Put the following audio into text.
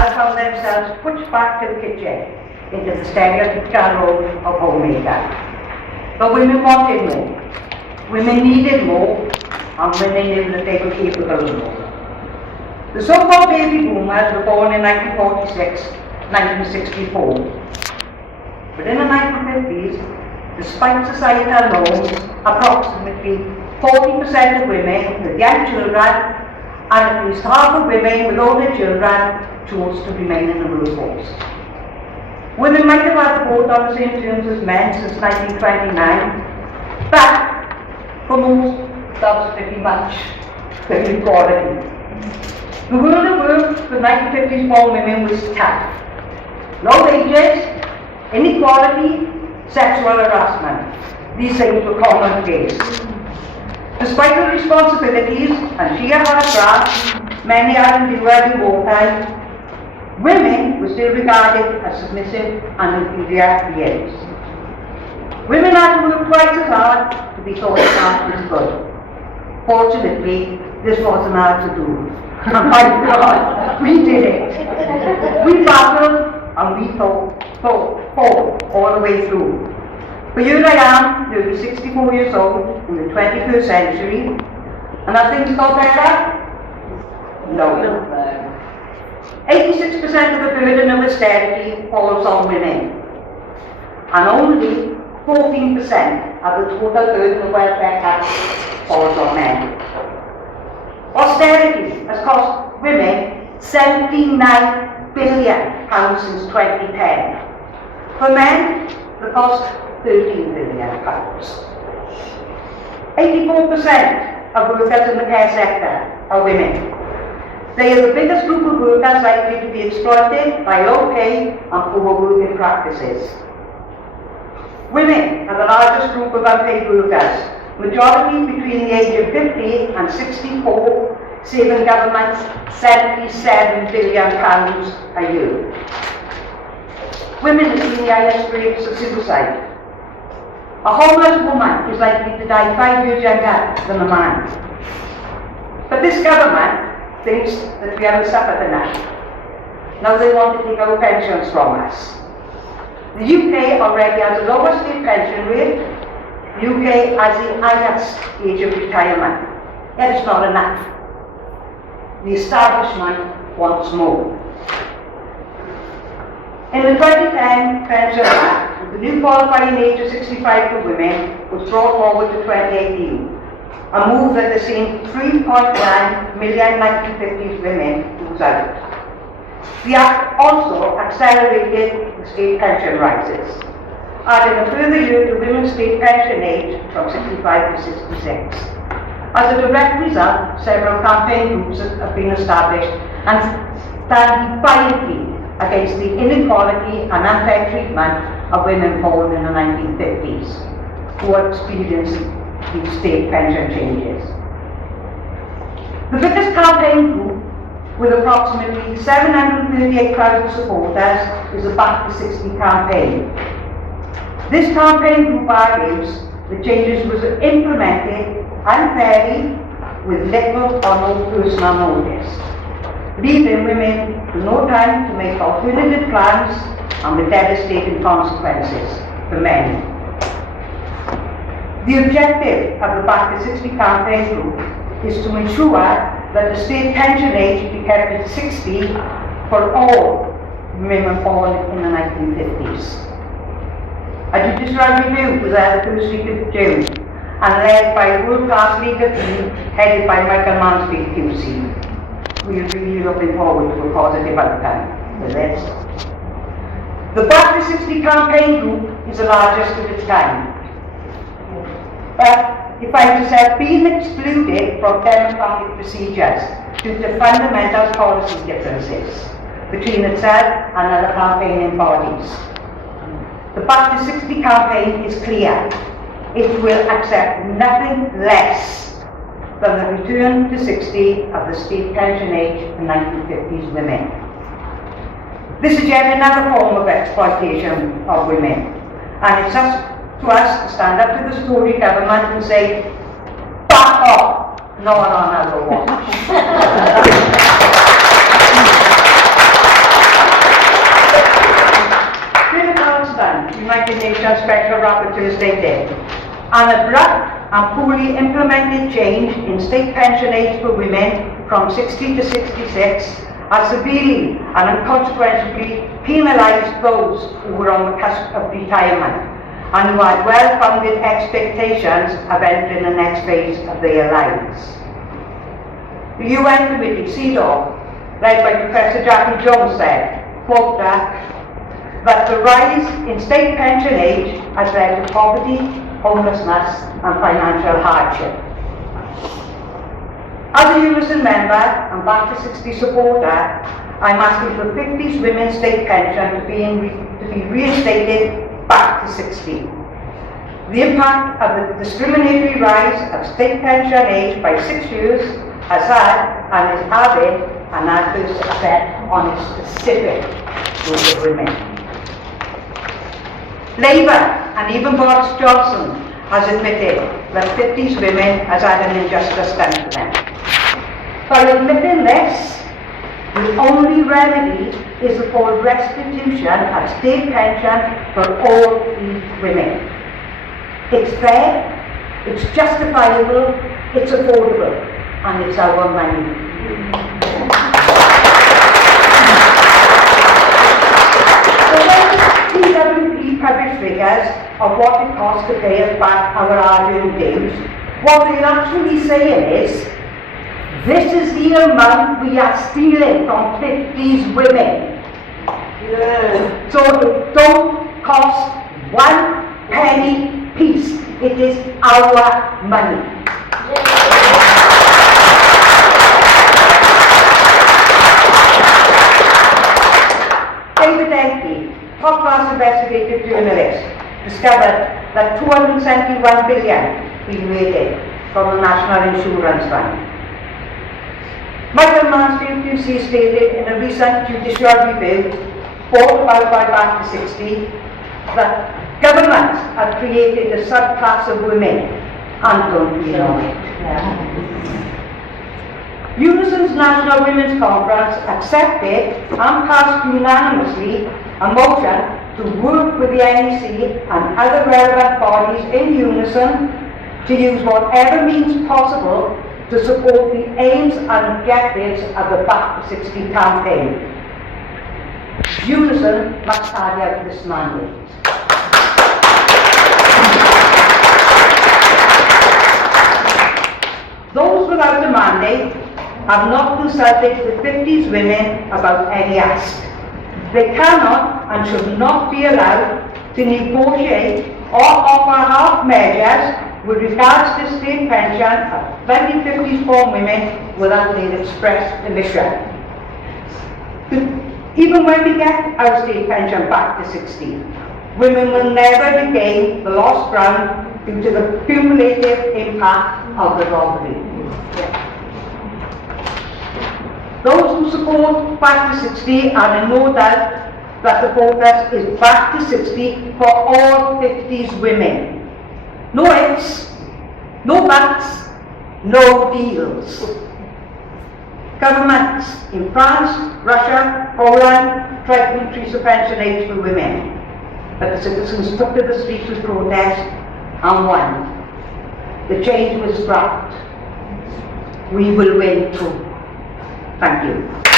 now found themselves pushed back to the kitchen into the stereotypical role of homemaker. But women wanted more. Women needed more, and women knew that they were capable of more. The so-called baby boomers were born in 1946, 1964. But in the 1950s, despite societal norms, approximately 40% of women with young children and at least half of women with older children chose to remain in the workforce. Women might have had the vote on the same terms as men since 1929, but for most, that was pretty much the equality. The world of work for 1950s born women was tough. Low wages, inequality, sexual harassment. These things were commonplace. Despite her responsibilities and sheer hard graft, many hadn't been working wartime, women were still regarded as submissive and inferior beings. Women had to work twice as hard to be thought of as good. Fortunately, this wasn't hard to do. And my God, we did it. We battled and we fought all the way through. But here I am, nearly 64 years old, in the 21st century, and have things got better? No. 86% of the burden of austerity falls on women, and only 14% of the total burden of welfare tax falls on men. Austerity has cost women £79 billion since 2010. For men, the cost £13 billion. 84% of workers in the care sector are women. They are the biggest group of workers likely to be exploited by low pay and poor working practices. Women are the largest group of unpaid workers, majority between the age of 50 and 64, saving government £77 billion a year. Women have seen the highest rates of suicide. A homeless woman is likely to die 5 years younger than a man. But this government thinks that we haven't suffered enough. Now they want to take our pensions from us. The UK already has the lowest state pension rate. The UK has the highest age of retirement. Yet it's not enough. The establishment wants more. In the 2010 Pension Act, the new qualifying age of 65 for women was brought forward to 2018, a move that has seen 3.9 million 1950s women lose out. The Act also accelerated the state pension rises, adding a further year to women's state pension age from 65 to 66. As a direct result, several campaign groups have been established and stand defiantly against the inequality and unfair treatment of women born in the 1950s who are experiencing these state pension changes. The biggest campaign group, with approximately 738,000 supporters, is the Back to 60 campaign. This campaign group argues the changes were implemented unfairly with little or no personal notice, leaving women with no time to make alternative plans and with devastating consequences for many. The objective of the Back to 60 campaign group is to ensure that the state pension age be kept at 60 for all women born in the 1950s. A judicial review was held the first week of June and led by a world-class legal team headed by Michael Mansfield QC. We are really looking forward to a positive outcome with this. The Back to 60 campaign group is the largest of its kind, but it finds itself being excluded from democratic procedures due to fundamental policy differences between itself and other campaigning bodies. The Back to 60 campaign is clear. It will accept nothing less than the return to 60 of the state pension age for 1950s women. This is yet another form of exploitation of women, and it's up to us to stand up to the Tory government and say, back off, no one on our watch. Nation Special Rapporteur stated, an abrupt and poorly implemented change in state pension age for women from 60 to 66 has severely and inconsequentially penalised those who were on the cusp of retirement and who had well-founded expectations of entering the next phase of their lives. The UN Committee, CEDAW, led by Professor Jackie Jones, said, quote, that the rise in state pension age has led to poverty, homelessness and financial hardship. As a Unison member and Back to 60 supporter, I'm asking for 50s women's state pension to be reinstated back to 60. The impact of the discriminatory rise of state pension age by 6 years has had and is having an adverse effect on a specific group of women. Labour and even Boris Johnson has admitted that 50s women has had an injustice done to them. By admitting this, the only remedy is the full restitution of state pension for all these women. It's fair, it's justifiable, it's affordable, and it's our money. So when PWP publish figures of what it costs to pay us back our hard-earned dues, what they're actually saying is, this is the amount we are stealing from 50s women. Yeah. So it don't cost 1 penny piece. It is our money. Yeah. David Enke, top-class investigative journalist, discovered that 271 billion being raided from the National Insurance Fund. Michael Mansfield QC stated in a recent judicial review brought about by Back to 60 that governments have created a subclass of women and don't we know it. Unison's National Women's Conference accepted and passed unanimously a motion to work with the NEC and other relevant bodies in Unison to use whatever means possible to support the aims and objectives of the Back to 60 campaign. Unison must carry out this mandate. Those without a mandate have not consulted the 50s women about any ask. They cannot and should not be allowed to negotiate or offer half measures with regards to state pension of 2050s born women without their express permission. Even when we get our state pension back to 60, women will never regain the lost ground due to the cumulative impact of the robbery. Those who support Back to 60 are in no doubt that the focus is Back to 60 for all 50s women. No ifs, no buts, no deals. Governments in France, Russia, Poland tried to increase the pension age for women, but the citizens took to the streets with protest and won. The change was brought. We will win too. Thank you.